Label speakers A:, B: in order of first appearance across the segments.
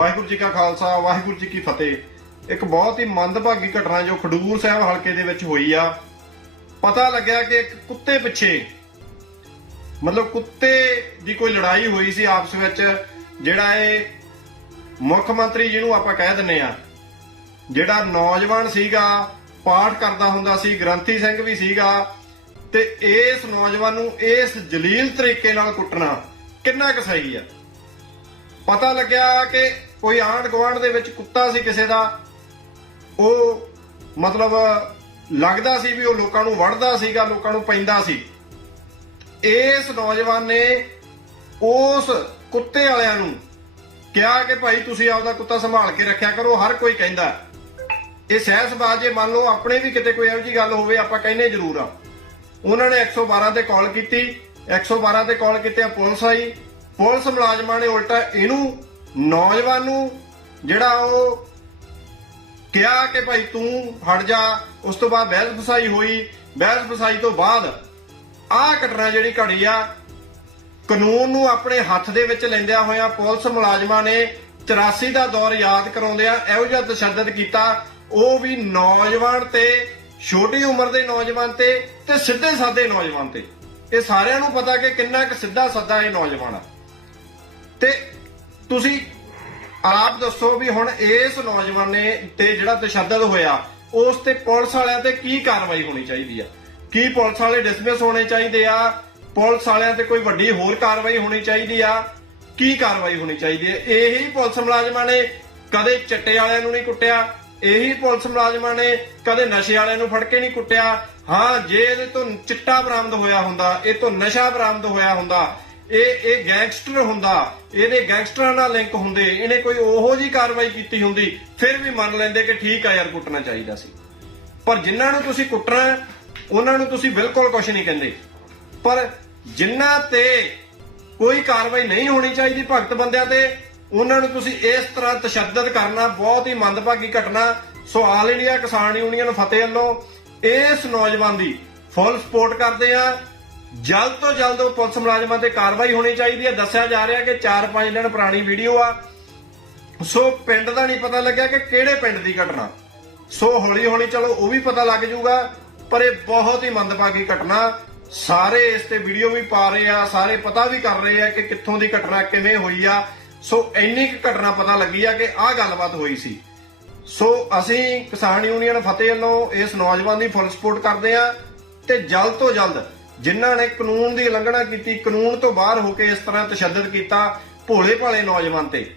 A: ਵਾਹਿਗੁਰੂ ਜੀ ਕਾ ਖਾਲਸਾ, ਵਾਹਿਗੁਰੂ ਜੀ ਕੀ ਫਤਿਹ। ਇੱਕ ਬਹੁਤ ਹੀ ਮੰਦਭਾਗੀ ਘਟਨਾ ਜੋ ਖਡੂਰ ਸਾਹਿਬ ਹਲਕੇ ਦੇ ਵਿੱਚ ਹੋਈ ਆ। ਪਤਾ ਲੱਗਿਆ ਕਿ ਇੱਕ ਕੁੱਤੇ ਪਿੱਛੇ, ਮਤਲਬ ਕੁੱਤੇ ਦੀ ਕੋਈ ਲੜਾਈ ਹੋਈ ਸੀ ਆਪਸ ਵਿੱਚ, ਜਿਹੜਾ ਇਹ ਮੁੱਖ ਮੰਤਰੀ ਜਿਹਨੂੰ ਆਪਾਂ ਕਹਿ ਦਿੰਨੇ ਆ, ਜਿਹੜਾ ਨੌਜਵਾਨ ਸੀਗਾ, ਪਾਠ ਕਰਦਾ ਹੁੰਦਾ ਸੀ, ਗ੍ਰੰਥੀ ਸਿੰਘ ਵੀ ਸੀਗਾ, ਤੇ ਇਸ ਨੌਜਵਾਨ ਨੂੰ ਇਸ ਜਲੀਲ ਤਰੀਕੇ ਨਾਲ ਕੁੱਟਣਾ ਕਿੰਨਾ ਕੁ ਸਹੀ ਆ। ਪਤਾ ਲੱਗਿਆ ਕਿ ਕੋਈ ਆਂਢ ਗੁਆਂਢ ਦੇ ਵਿੱਚ ਕੁੱਤਾ ਸੀ ਕਿਸੇ ਦਾ। ਉਹ ਮਤਲਬ ਲੱਗਦਾ ਸੀ ਵੀ ਉਹ ਲੋਕਾਂ ਨੂੰ ਵੜਦਾ ਸੀਗਾ, ਲੋਕਾਂ ਨੂੰ ਪੈਂਦਾ ਸੀ। ਇਸ ਨੌਜਵਾਨ ਨੇ ਉਸ ਕੁੱਤੇ ਵਾਲਿਆਂ ਨੂੰ ਕਿਹਾ ਕਿ ਭਾਈ ਤੁਸੀਂ ਆਪਦਾ ਕੁੱਤਾ ਸੰਭਾਲ ਕੇ ਰੱਖਿਆ ਕਰੋ, ਹਰ ਕੋਈ ਕਹਿੰਦਾ। ਇਹ ਸਹਿਸਬਾਜ਼ ਜੇ ਮੰਨ ਲਓ, ਆਪਣੇ ਵੀ ਕਿਤੇ ਕੋਈ ਇਹੋ ਜੀ ਗੱਲ ਹੋਵੇ, ਆਪਾਂ ਕਹਿੰਨੇ ਜ਼ਰੂਰ ਆ। ਉਹਨਾਂ ਨੇ 112 ਤੇ ਕਾਲ ਕੀਤੀ। 112 ਤੇ ਕਾਲ ਕੀਤੀ ਪੁਲਿਸ ਆਈ। ਪੁਲਿਸ ਮੁਲਾਜ਼ਮਾਂ ਨੇ ਉਲਟਾ ਇਹਨੂੰ ਨੌਜਵਾਨ ਨੂੰ ਜਿਹੜਾ ਉਹ ਕਿਹਾ ਕਿ ਭਾਈ ਤੂੰ ਹਟ ਜਾ, ਉਸ ਤੋਂ ਬਾਅਦ ਬਹਿਸ ਫਸਾਈ ਹੋਈ। ਬਹਿਸ ਫਸਾਈ ਤੋਂ ਬਾਅਦ ਆਹ ਘਟਨਾ ਜਿਹੜੀ ਘੜੀ ਆ, ਕਾਨੂੰਨ ਨੂੰ ਆਪਣੇ ਹੱਥ ਦੇ ਵਿੱਚ ਲੈਂਦਿਆਂ ਹੋਇਆਂ ਪੁਲਿਸ ਮੁਲਾਜ਼ਮਾਂ ਨੇ 84 ਦਾ ਦੌਰ ਯਾਦ ਕਰਾਉਂਦਿਆਂ ਇਹੋ ਜਿਹਾ ਤਸ਼ੱਦਦ ਕੀਤਾ। ਉਹ ਵੀ ਨੌਜਵਾਨ ਤੇ, ਛੋਟੀ ਉਮਰ ਦੇ ਨੌਜਵਾਨ ਤੇ ਤੇ ਸਿੱਧੇ ਸਾਦੇ ਨੌਜਵਾਨ ਤੇ। ਇਹ ਸਾਰਿਆਂ ਨੂੰ ਪਤਾ ਕਿ ਕਿੰਨਾ ਕੁ ਸਿੱਧਾ ਸੱਦਾ ਇਹ ਨੌਜਵਾਨ ਆ। ਤੇ ਤੁਸੀਂ ਆਪ ਦੱਸੋ ਵੀ ਹੁਣ ਇਸ ਨੌਜਵਾਨ ਨੇ ਤੇ ਜਿਹੜਾ ਤਸ਼ੱਦਦ ਹੋਇਆ, ਉਸ ਤੇ ਪੁਲਿਸ ਵਾਲਿਆਂ ਤੇ ਕੀ ਕਾਰਵਾਈ ਹੋਣੀ ਚਾਹੀਦੀ ਆ? ਕੀ ਪੁਲਿਸ ਵਾਲੇ ਡਿਸਮਿਸ ਹੋਣੇ ਚਾਹੀਦੇ ਆ? ਪੁਲਿਸ ਵਾਲਿਆਂ ਤੇ ਕੋਈ ਵੱਡੀ ਹੋਰ ਕਾਰਵਾਈ ਹੋਣੀ ਚਾਹੀਦੀ ਆ? ਕੀ ਕਾਰਵਾਈ ਹੋਣੀ ਚਾਹੀਦੀ ਹੈ ਇਹੀ ਪੁਲਿਸ ਮੁਲਾਜ਼ਮਾਂ ਨੇ ਕਦੇ ਚਿੱਟੇ ਵਾਲਿਆਂ ਨੂੰ ਨਹੀਂ ਕੁੱਟਿਆ, ਇਹੀ ਪੁਲਿਸ ਮੁਲਾਜ਼ਮਾਂ ਨੇ ਕਦੇ ਨਸ਼ੇ ਵਾਲਿਆਂ ਨੂੰ ਫੜ ਕੇ ਨਹੀਂ ਕੁੱਟਿਆ। ਹਾਂ, ਜੇ ਇਹਦੇ ਤੋਂ ਚਿੱਟਾ ਬਰਾਮਦ ਹੋਇਆ ਹੁੰਦਾ, ਇਹ ਤੋਂ ਨਸ਼ਾ ਬਰਾਮਦ ਹੋਇਆ ਹੁੰਦਾ ਇਹ ਇਹ ਗੈਂਗਸਟਰ ਹੁੰਦਾ, ਇਹਦੇ ਗੈਂਗਸਟਰਾਂ ਨਾਲ ਲਿੰਕ ਹੁੰਦੇ, ਇਹਨੇ ਕੋਈ ਉਹੋ ਜੀ ਕਾਰਵਾਈ ਕੀਤੀ ਹੁੰਦੀ, ਫਿਰ ਵੀ ਮੰਨ ਲੈਂਦੇ ਕਿ ਠੀਕ ਆ ਯਾਰ, ਕੁੱਟਣਾ ਚਾਹੀਦਾ ਸੀ। ਪਰ ਜਿਨ੍ਹਾਂ ਨੂੰ ਤੁਸੀਂ ਕੁੱਟਣਾ, ਉਹਨਾਂ ਨੂੰ ਤੁਸੀਂ ਬਿਲਕੁਲ ਕੁਝ ਨਹੀਂ ਕਹਿੰਦੇ। ਪਰ ਜਿਨ੍ਹਾਂ ਤੇ ਕੋਈ ਕਾਰਵਾਈ ਨਹੀਂ ਹੋਣੀ ਚਾਹੀਦੀ ਭਗਤ ਬੰਦਿਆਂ ਤੇ, ਉਹਨਾਂ ਨੂੰ ਤੁਸੀਂ ਇਸ ਤਰ੍ਹਾਂ ਤਸ਼ੱਦਦ ਕਰਨਾ, ਬਹੁਤ ਹੀ ਮੰਦਭਾਗੀ ਘਟਨਾ। ਸੋ ਆਲ ਇੰਡੀਆ ਕਿਸਾਨ ਯੂਨੀਅਨ ਫਤਿਹ ਵੱਲੋਂ, ਇਸ ਨੌਜਵਾਨ ਦੀ ਫੁੱਲ ਸਪੋਰਟ ਕਰਦੇ ਆ। ਜਲਦ ਤੋਂ ਜਲਦ ਪੁਲਿਸ ਮੁਲਾਜ਼ਮਾਂ ਤੇ ਕਾਰਵਾਈ ਹੋਣੀ ਚਾਹੀਦੀ ਹੈ। ਦੱਸਿਆ ਜਾ ਰਿਹਾ ਕਿ 4-5 ਦਿਨ ਪੁਰਾਣੀ ਵੀਡੀਓ ਆ। ਸੋ ਪਿੰਡ ਦਾ ਨਹੀਂ ਪਤਾ ਲੱਗਿਆ ਕਿ ਕਿਹੜੇ ਪਿੰਡ ਦੀ ਘਟਨਾ। ਸੋ ਹੌਲੀ ਹੌਲੀ ਚਲੋ ਉਹ ਵੀ ਪਤਾ ਲੱਗ ਜਾਊਗਾ, ਪਰ ਇਹ ਬਹੁਤ ਹੀ ਮੰਦਭਾਗੀ ਘਟਨਾ। ਸਾਰੇ ਇਸ ਤੇ ਵੀਡੀਓ ਵੀ ਪਾ ਰਹੇ ਆ, ਸਾਰੇ ਪਤਾ ਵੀ ਕਰ ਰਹੇ ਆ ਕਿ ਕਿੱਥੋਂ ਦੀ ਘਟਨਾ, ਕਿਵੇਂ ਹੋਈ ਆ। ਸੋ ਇੰਨੀ ਕੁ ਘਟਨਾ ਪਤਾ ਲੱਗੀ ਆ ਕਿ ਆਹ ਗੱਲਬਾਤ ਹੋਈ ਸੀ। ਸੋ ਅਸੀਂ ਕਿਸਾਨ ਯੂਨੀਅਨ ਫਤਿਹ ਵੱਲੋਂ ਇਸ ਨੌਜਵਾਨ ਦੀ ਫੁੱਲ ਸਪੋਰਟ ਕਰਦੇ ਆ ਤੇ ਜਲਦ ਤੋਂ ਜਲਦ ਜਿਨ੍ਹਾਂ ਨੇ ਕਾਨੂੰਨ ਦੀ ਉਲੰਘਣਾ ਕੀਤੀ, ਕਾਨੂੰਨ ਤੋਂ ਬਾਹਰ ਹੋ ਕੇ ਇਸ ਤਰ੍ਹਾਂ ਤਸ਼ੱਦਦ ਕੀਤਾ ਭੋਲੇ ਭਾਲੇ ਨੌਜਵਾਨ ਤੇ।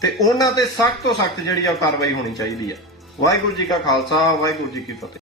A: ਤੇ ਉਹਨਾਂ ਤੇ ਸਖਤ ਤੋਂ ਸਖਤ ਜਿਹੜੀ ਆ ਉਹ ਕਾਰਵਾਈ ਹੋਣੀ ਚਾਹੀਦੀ ਆ। ਵਾਹਿਗੁਰੂ ਜੀ ਕਾ ਖਾਲਸਾ, ਵਾਹਿਗੁਰੂ ਜੀ ਕੀ ਫਤਿਹ।